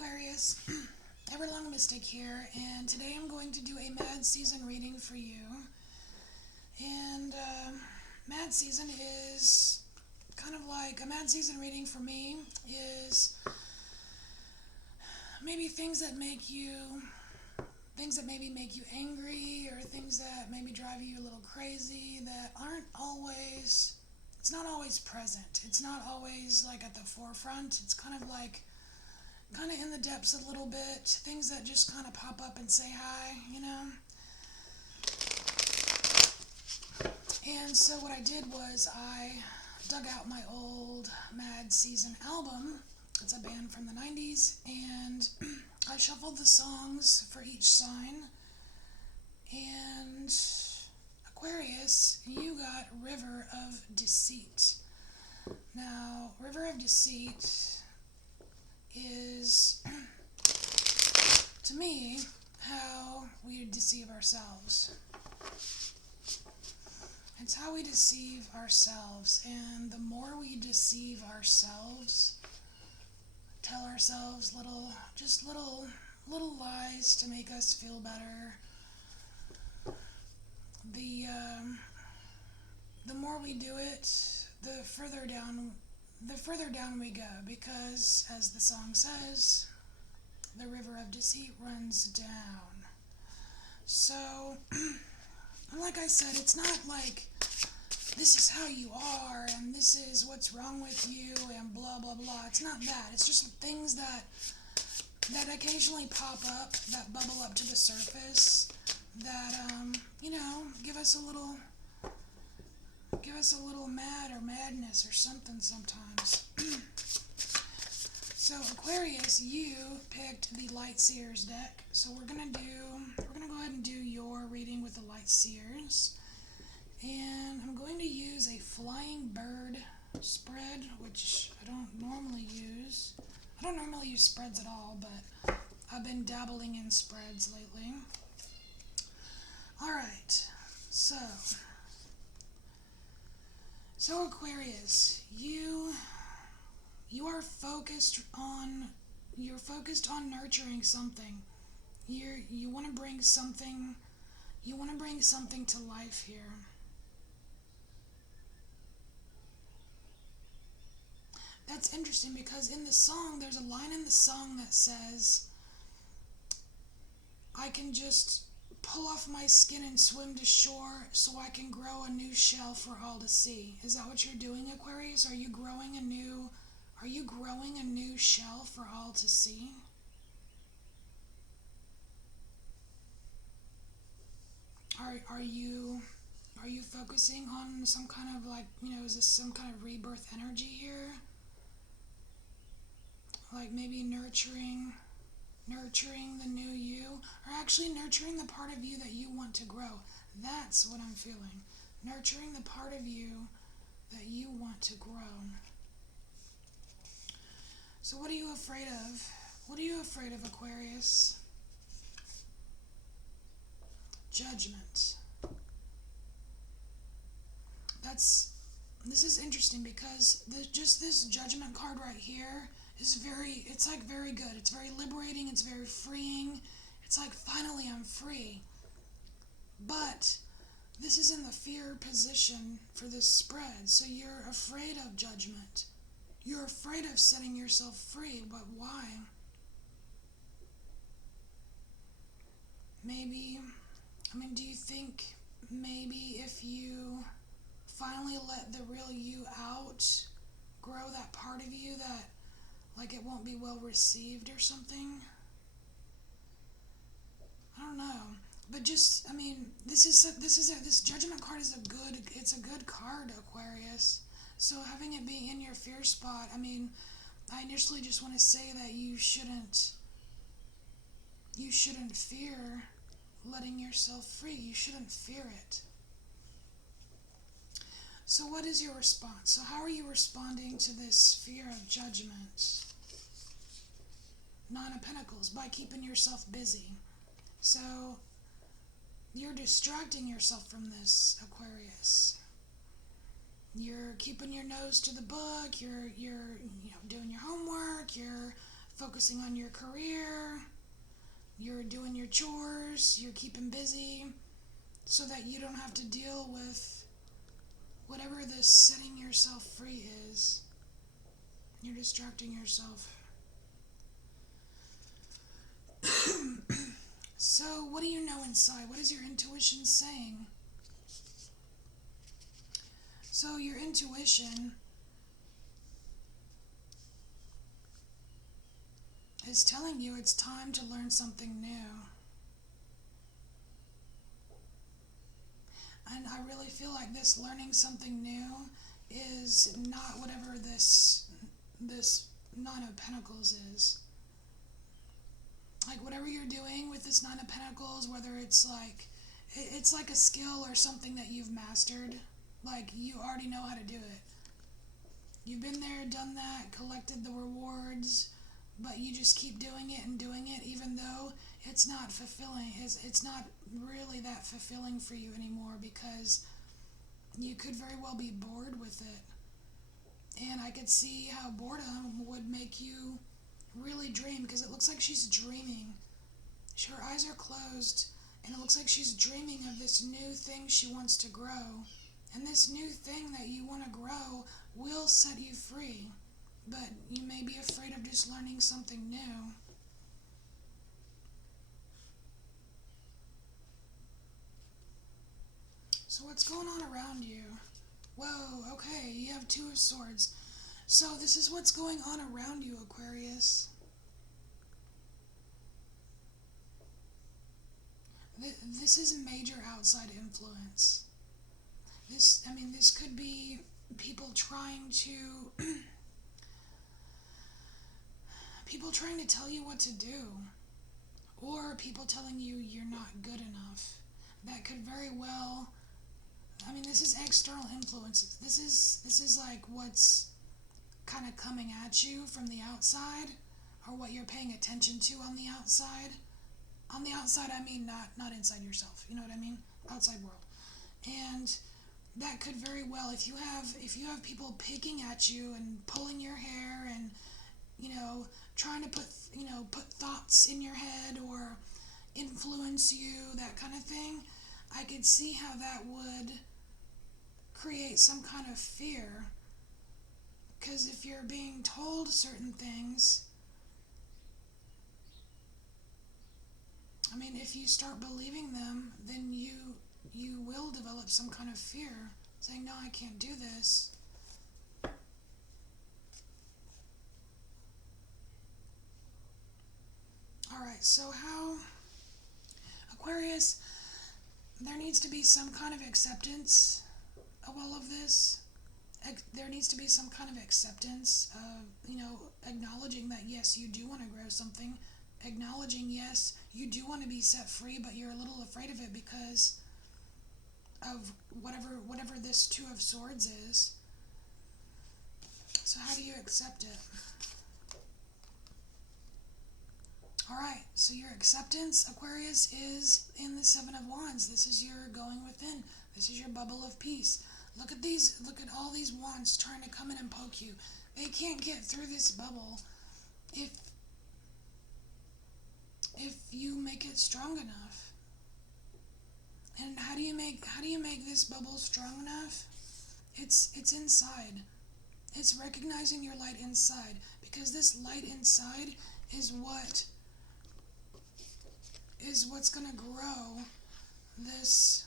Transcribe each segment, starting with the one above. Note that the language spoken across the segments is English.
Aquarius, Everlong Mystic here, and today I'm going to do a Mad Season reading for you. And Mad Season is kind of like a Mad Season reading for me is maybe things that maybe make you angry, or things that maybe drive you a little crazy that aren't always, it's not always present. It's not always like at the forefront. It's kind of in the depths a little bit, things that just kind of pop up and say hi, you know? And so what I did was I dug out my old Mad Season album. It's a band from the 90s, and I shuffled the songs for each sign. And Aquarius, you got River of Deceit. Now, River of Deceit is, to me, how we deceive ourselves. It's how we deceive ourselves, and the more we deceive ourselves, tell ourselves little lies to make us feel better, the more we do it, the further down we go, because as the song says, the river of deceit runs down. So, like I said, it's not like this is how you are and this is what's wrong with you and blah blah blah. It's not that. It's just things that occasionally pop up, that bubble up to the surface, that give us a little mad or madness or something sometimes. So Aquarius, you picked the Light Seers deck. So we're gonna go ahead and do your reading with the Light Seers. And I'm going to use a flying bird spread, which I don't normally use. I don't normally use spreads at all, but I've been dabbling in spreads lately. Alright, so Aquarius, you are focused on nurturing something. You want to bring something to life here. That's interesting because in the song, there's a line in the song that says, I can just pull off my skin and swim to shore so I can grow a new shell for all to see. Is that what you're doing, Aquarius? Are you growing a new shell for all to see? Are you focusing on some kind of is this some kind of rebirth energy here? Like maybe nurturing the new you, or actually nurturing the part of you that you want to grow. That's what I'm feeling. Nurturing the part of you that you want to grow. So what are you afraid of? What are you afraid of, Aquarius? Judgment. This is interesting because this judgment card right here is very good. It's very liberating. It's very freeing. It's like, finally I'm free. But this is in the fear position for this spread. So you're afraid of judgment. You're afraid of setting yourself free, but why? Do you think maybe if you finally let the real you out, grow that part of you that it won't be well received or something? I don't know. But just, this judgment card is it's a good card, Aquarius. So having it be in your fear spot, I initially just want to say that you shouldn't fear letting yourself free. You shouldn't fear it. So what is your response? So how are you responding to this fear of judgment? Nine of Pentacles, by keeping yourself busy. So you're distracting yourself from this, Aquarius. You're keeping your nose to the book. You're doing your homework. You're focusing on your career, you're doing your chores, you're keeping busy so that you don't have to deal with whatever this setting yourself free is. You're distracting yourself. So, what do you know inside? What is your intuition saying? So, your intuition is telling you it's time to learn something new. And I really feel like this learning something new is not whatever this Nine of Pentacles is. Like whatever you're doing with this Nine of Pentacles, whether it's like a skill or something that you've mastered, like you already know how to do it. You've been there, done that, collected the rewards, but you just keep doing it, even though it's not fulfilling. It's not really that fulfilling for you anymore because you could very well be bored with it. And I could see how boredom would make you really dream, because it looks like she's dreaming. Her eyes are closed, and it looks like she's dreaming of this new thing she wants to grow. And this new thing that you want to grow will set you free, but you may be afraid of just learning something new. So what's going on around you? Whoa, okay, you have Two of Swords. So this is what's going on around you, Aquarius. This is major outside influence. This could be people trying to people trying to tell you what to do, or people telling you you're not good enough. That could very well, this is external influences. This is like what's kind of coming at you from the outside, or what you're paying attention to on the outside. On the outside, I mean not inside yourself. You know what I mean? Outside world. And that could very well, if you have people picking at you and pulling your hair and trying to put thoughts in your head or influence you, that kind of thing, I could see how that would create some kind of fear. Because if you're being told certain things, if you start believing them, then you will develop some kind of fear, saying, no, I can't do this. Alright, so how, Aquarius, there needs to be some kind of acceptance of all of this. There needs to be some kind of acceptance of, acknowledging that, yes, you do want to grow something. Acknowledging, yes, you do want to be set free, but you're a little afraid of it because of whatever this Two of Swords is. So how do you accept it? Alright, so your acceptance, Aquarius, is in the Seven of Wands. This is your going within. This is your bubble of peace. Look at all these wands trying to come in and poke you. They can't get through this bubble if you make it strong enough. And how do you make this bubble strong enough? It's inside. It's recognizing your light inside, because this light inside is what's going to grow this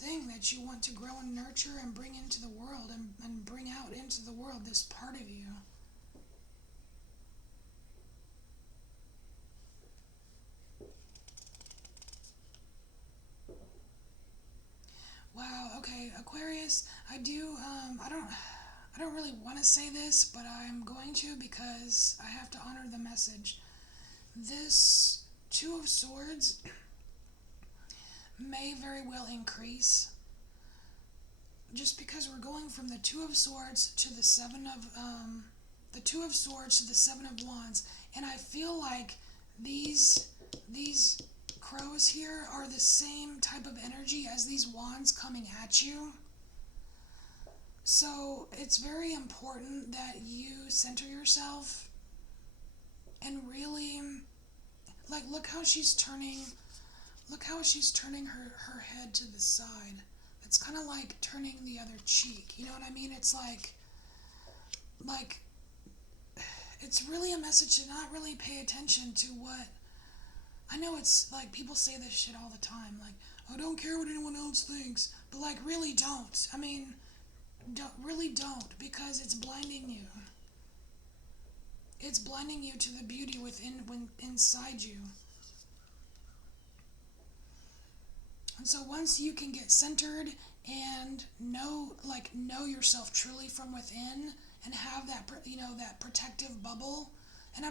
thing that you want to grow and nurture and bring into the world and bring out into the world, this part of you. Wow, okay, Aquarius, I don't really want to say this, but I'm going to, because I have to honor the message. This Two of Swords may very well increase, just because we're going from the Two of Swords to the Seven of Wands, and I feel like these crows here are the same type of energy as these wands coming at you. So it's very important that you center yourself and really, like, look how she's turning her head to the side. It's kind of like turning the other cheek. You know what I mean? It's like, it's really a message to not really pay attention to what, I know it's like people say this shit all the time, like, I don't care what anyone else thinks, but like really don't. I mean, don't, because it's blinding you. It's blinding you to the beauty inside you. And so once you can get centered and know yourself truly from within and have that, that protective bubble, and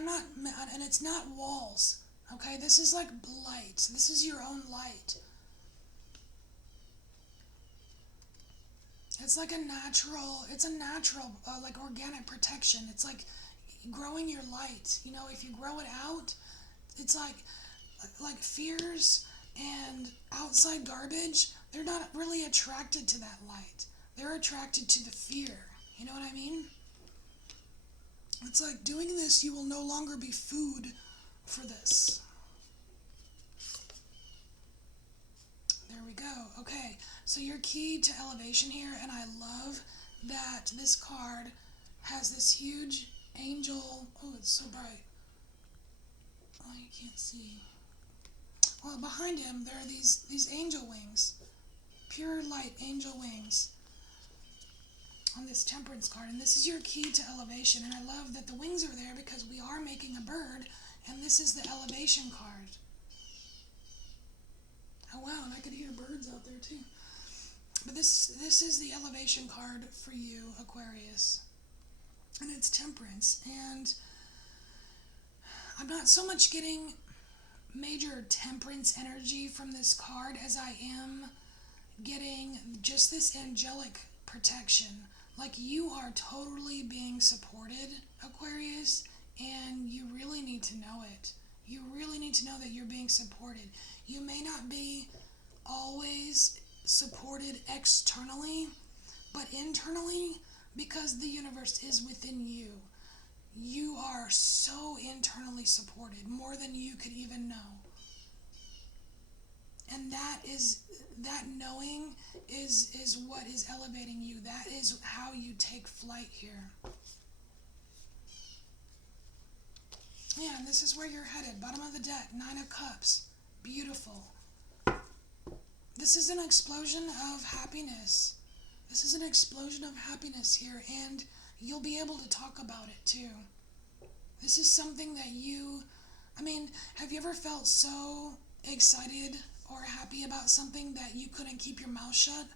it's not walls, okay? This is like light. This is your own light. It's like a natural, like organic protection. It's like growing your light. If you grow it out, it's like fears and outside garbage, they're not really attracted to that light. They're attracted to the fear. You know what I mean? It's like, doing this, you will no longer be food for this. There we go. Okay, so your key to elevation here, and I love that this card has this huge angel. Oh, it's so bright. Oh, you can't see. Well, behind him, there are these angel wings. Pure light angel wings on this temperance card. And this is your key to elevation. And I love that the wings are there because we are making a bird. And this is the elevation card. Oh, wow, and I could hear birds out there too. But this is the elevation card for you, Aquarius. And it's temperance. And I'm not so much getting major temperance energy from this card as I am getting just this angelic protection. Like, you are totally being supported, Aquarius, and you really need to know it. You really need to know that you're being supported. You may not be always supported externally, but internally, because the universe is within you. You are so internally supported, more than you could even know. And that knowing is what is elevating you. That is how you take flight here. Yeah, and this is where you're headed. Bottom of the deck, 9 of Cups. Beautiful. This is an explosion of happiness. This is an explosion of happiness here, and you'll be able to talk about it too. This is something that have you ever felt so excited or happy about something that you couldn't keep your mouth shut?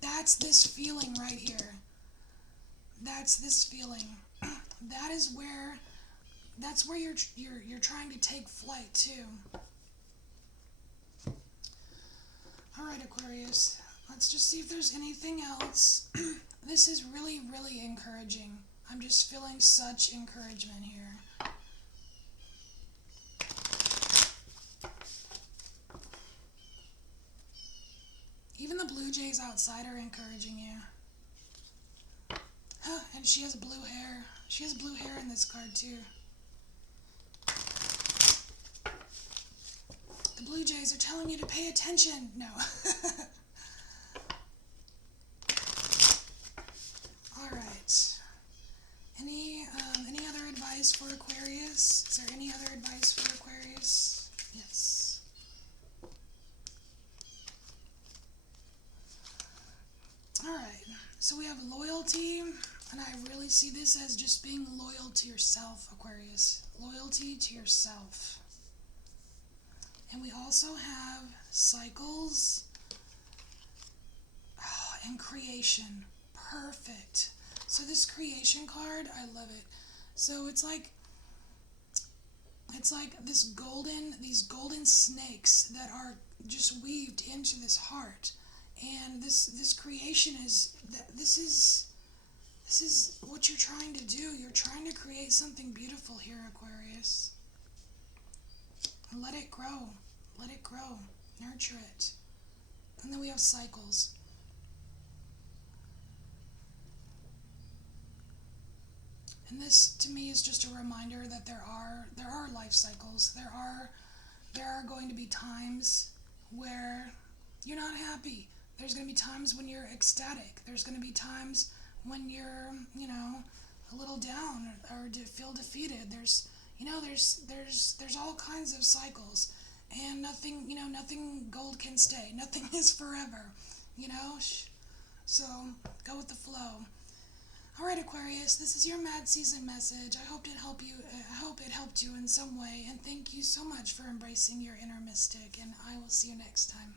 That's this feeling right here. That's this feeling. That's where you're trying to take flight too. All right, Aquarius. Let's just see if there's anything else. This is really, really encouraging. I'm just feeling such encouragement here. Even the blue jays outside are encouraging you. Huh, and she has blue hair. She has blue hair in this card too. The blue jays are telling you to pay attention. No. All right. Any other advice for Aquarius? Is there any other advice for Aquarius? Yes. All right. So we have loyalty, and I really see this as just being loyal to yourself, Aquarius. Loyalty to yourself. And we also have cycles and creation. Perfect. So this creation card, I love it. So it's like these golden snakes that are just weaved into this heart. And this creation this is what you're trying to do. You're trying to create something beautiful here, Aquarius. And let it grow. Let it grow. Nurture it. And then we have cycles. And this to me is just a reminder that there are life cycles. There are going to be times where you're not happy. There's going to be times when you're ecstatic. There's going to be times when you're, a little down or feel defeated. There's all kinds of cycles, and nothing gold can stay. Nothing is forever, you know. So go with the flow. All right, Aquarius, this is your Mad Season message. I hope it helped you. I hope it helped you in some way, and thank you so much for embracing your inner mystic. And I will see you next time.